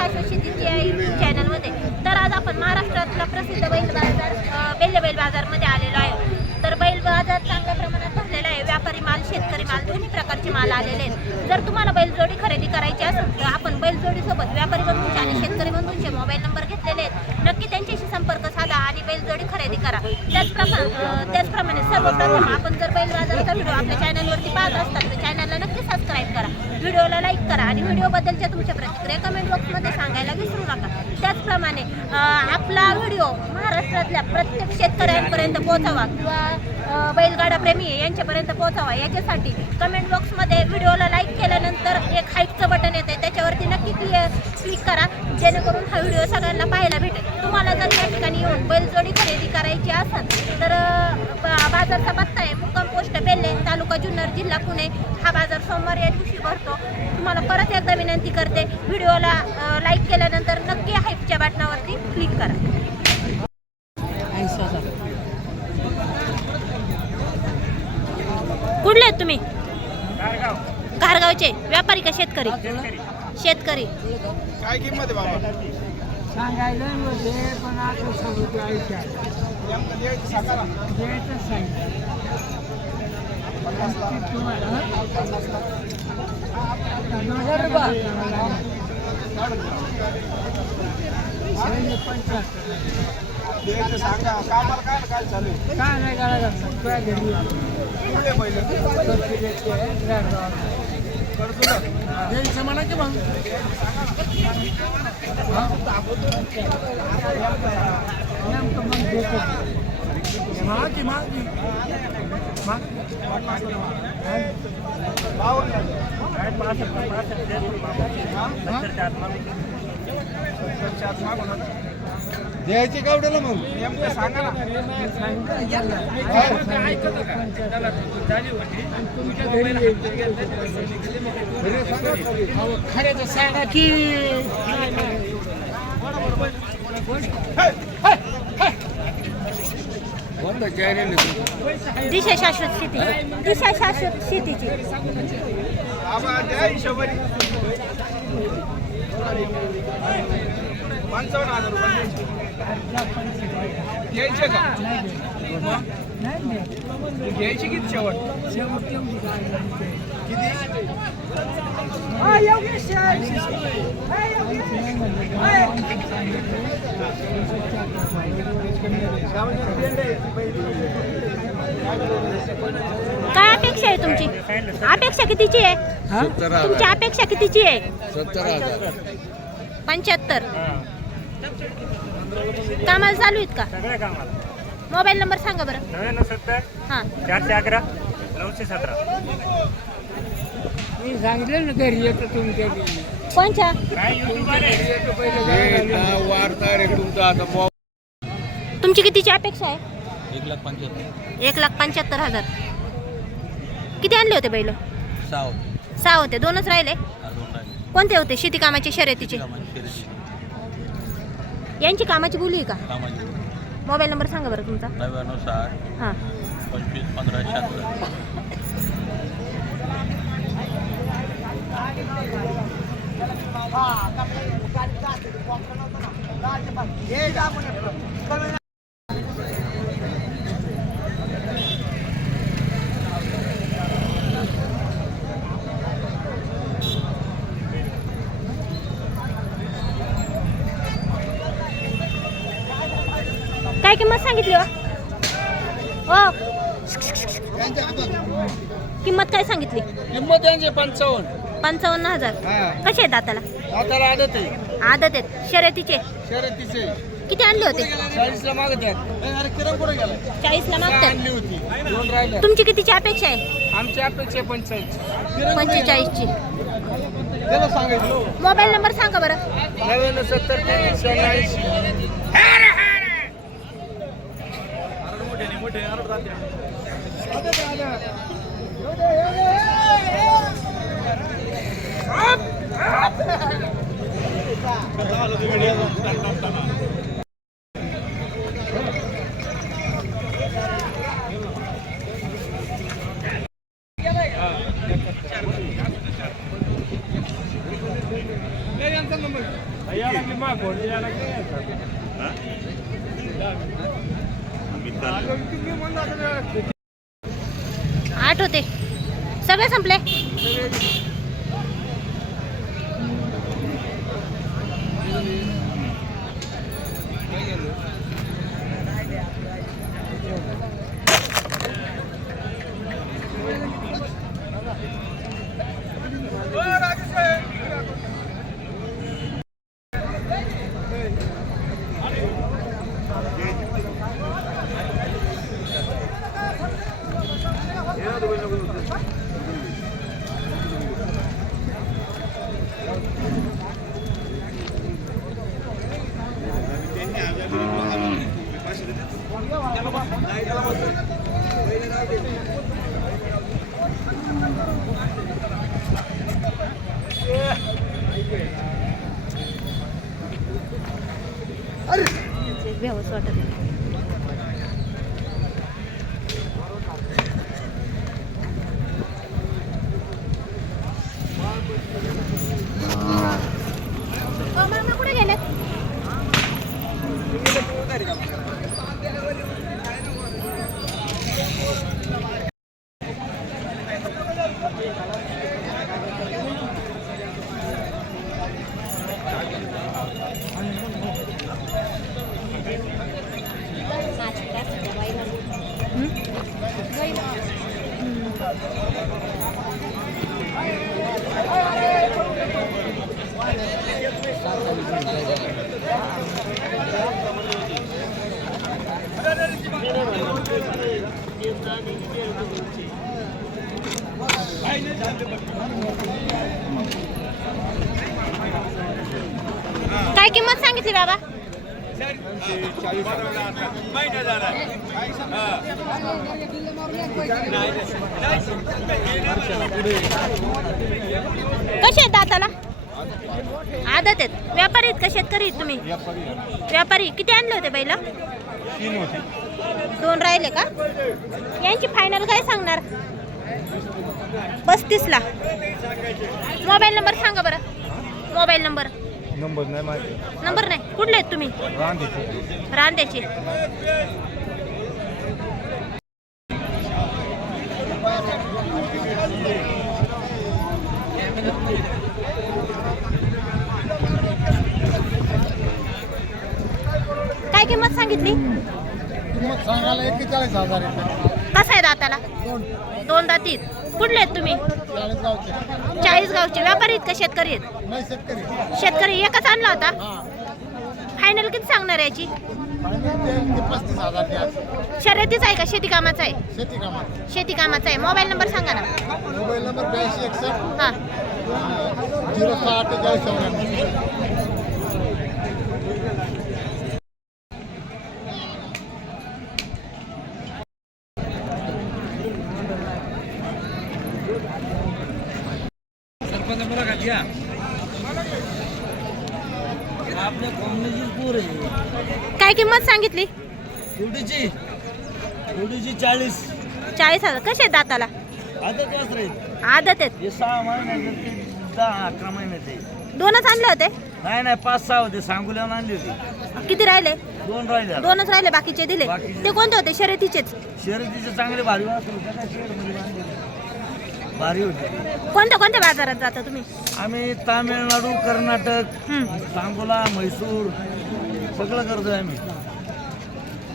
शाश्वत शेतीची या यूट्यूब चॅनलमध्ये. तर आज आपण महाराष्ट्रातला प्रसिद्ध बैल बाजार बेल्ले बैल बाजारमध्ये आलेलो आहे. तर बैल बाजार चांगल्या प्रमाणात भरलेला आहे. व्यापारी माल, शेतकरी माल, दोन्ही प्रकारचे माल आलेले आहेत. जर तुम्हाला बैलजोडी खरेदी करायची असेल तर आपण बैलजोडीसोबत व्यापारी बंधूंचे आणि शेतकरी बंधूंचे मोबाईल नंबर घेतलेले आहेत. नक्की त्यांच्याशी संपर्क साधा आणि बैलजोडी खरेदी करा. त्याचप्रमाणे सर्वप्रथम आपण जर बैल बाजाराचा व्हिडिओ आपल्या चॅनलवरती पाहत असतात तर चॅनलला नक्की सबस्क्राईब करा, व्हिडिओला लाईक करा आणि व्हिडिओबद्दलच्या तुमच्या प्रतिक्रिया कमेंट बॉक्समध्ये सांगायला विसरू नका. त्याचप्रमाणे आपला व्हिडिओ महाराष्ट्रातल्या प्रत्येक शेतकऱ्यांपर्यंत पोहोचावा किंवा बैलगाडा प्रेमी यांच्यापर्यंत पोहोचावा याच्यासाठी कमेंट बॉक्समध्ये व्हिडिओला लाईक केल्यानंतर एक हाईकचं बटन येते, त्याच्यावरती नक्की क्लिक करा जेणेकरून हा व्हिडिओ सगळ्यांना पाहायला भेटेल. तुम्हाला जर या ठिकाणी येऊन बैलजोडी खरेदी करायची असेल तर बाजारचा पत्ता आहे मुक्काम पोस्ट बेल्ले, तालुका जुन्नर, जिल्हा पुणे. हा बाजार सोमवार या दिवशी भरतो. तुम्हाला परत एकदा विनंती करते, व्हिडिओला लाईक केल्यानंतर नक्की हाईपच्या बटनावरती क्लिक करा. कुठले आहेत तुम्ही? घारगावचे. व्यापारी का शेतकरी? शेतकरी. काय किंमत आहे बाबा? सांगायला होते पण आता सांगतो ऐका द्यायचं सांगितलं सांगा कामाला काय काय चालू आहे? काय नाही करायचं काय घरी कुठले पहिले द्यायचं म्हणा की मग नेमकं मग देतो मागी मागी द्यायची कावड्याला मग नेमकं सांगा ना. तुमच्या घरी खरेच सांगा की दिशा शाश्वत शेती, दिशा शाश्वत शेतीची. आबा द्या हिशोबाने 55,000 रुपये घ्यायचे का? घ्यायची किती शेवट? किती? काय अपेक्षा आहे तुमची? अपेक्षा कितीची आहे? तुमची अपेक्षा कितीची आहे? 70,000. 75. कामाला चालू आहेत का? सगळ्या कामाला. मोबाईल नंबर सांगा बरं. 9970 हां 411 917. मी सांगितलं ना घरी येतो तुमच्या घरी कोणच्या? काय YouTube वाले? वार्ता रे तुमचा आता तुमची कितीची अपेक्षा आहे? 1,75,000. 1,75,000. किती आणले होते बैल? 6 होते. 2च राहिले. कोणते होते? शेती कामाचे, शर्यतीचे? यांची कामाची बोली आहे का? मोबाईल नंबर सांगा बरं तुमचा. 9960 हां 25 15 76. काय किंमत सांगितली हो? हो किंमत काय सांगितली? किंमत त्यांची 55. 55,000. कसे आहेत दाताला? आता आदत आहे आदत आहेत. शर्यतीचे शर्यतीचे किती आणले होते? 40ला मागत आहेत. 40ला मागतात. आणली होती 2 राहिल्या. तुमची कितीची अपेक्षा आहे? आमची अपेक्षा 45. 45ची. मोबाईल नंबर सांगा बरं. 9970 83 नंबर आठ होते सगळे संपले. भ्यावंच वाटत नाही. मामा कुठे गेलेत? काय किंमत सांगितली बाबा? कसे आहेत दाताला? आदत आहेत. व्यापारी आहेत का शेतकरी आहेत तुम्ही? व्यापारी. किती आणले होते बैल? 3 होते. 2 राहिले का? यांची फायनल काय सांगणार? 35 ला. मोबाईल नंबर सांगा बरं. मोबाईल नंबर नाही माहिती. नंबर नाही. कुठले आहेत तुम्ही? रांदेचे. काय किंमत सांगितली? किंमत सांगायला 41,000 कसा आहे दाताला? 2 दातीत. कुठले आहेत तुम्ही? 40 गावचे. व्यापारी आहेत का शेतकरी आहेत? नाही शेतकरी. शेतकरी. एकच आणला होता. फायनल किती सांगणार याची? 35,000. शर्यतीच आहे का शेती कामाचा आहे? शेती कामात. शेती कामाचा आहे. मोबाईल नंबर सांगा ना. मोबाईल नंबर 8261 हां 0648 काय किंमत सांगितली? शेवटीची 40,000. कसे आहेत दाताला? आदत आहेत. 6 महिन्याचे 10-11 महिन्याचे. 2च आणले होते? नाही 5-6 होते. सांगोल्यावर आणली होती. किती राहिले? 2 राहिले. 2च राहिले. बाकीचे दिले. बाकीचे. ते कोणते होते? शर्यतीचेच. शर्यतीचे चांगले भारी वासर होते. काय शेडमध्ये बांधलेले. भारी होते. कोणत्या कोणत्या बाजारात जाता तुम्ही? आम्ही तामिळनाडू, कर्नाटक, सांगोला, म्हैसूर सगळं करतोय आम्ही.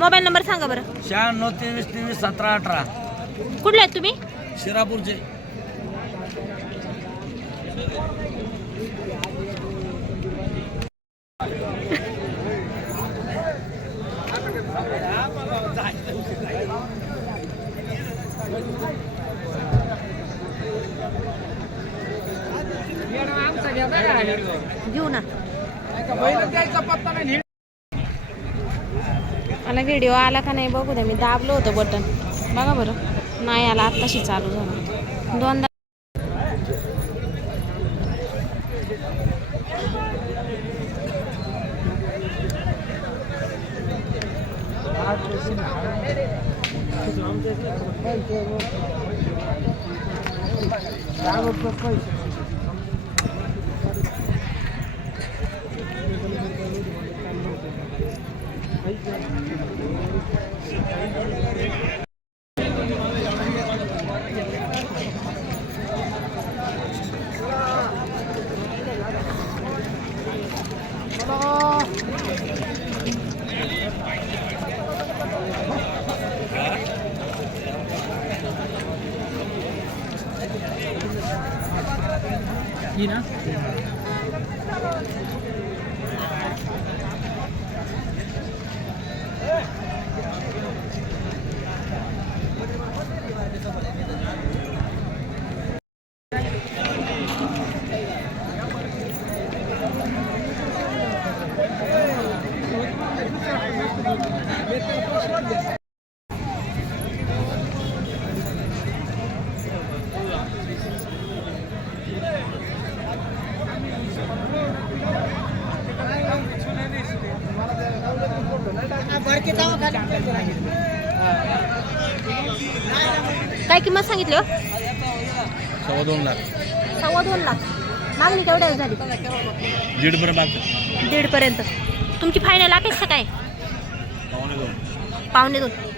मोबाईल नंबर सांगा बरं. 96 23 23 17 18. कुठले आहेत तुम्ही? शिरापूरचे. घेऊ ना. मला व्हिडिओ आला का नाही बघू दे. मी दाबलो होतं बटन. बघा बरं. नाही आला. आत्ताशी चालू झालं. 2दा ही ना काय किंमत सांगितली हो? 2.25 लाख. 2.25 लाख. मागणी केवढ्या झाली? 1.5 पर्यंत. तुमची फायनल अपेक्षा काय? 1.25.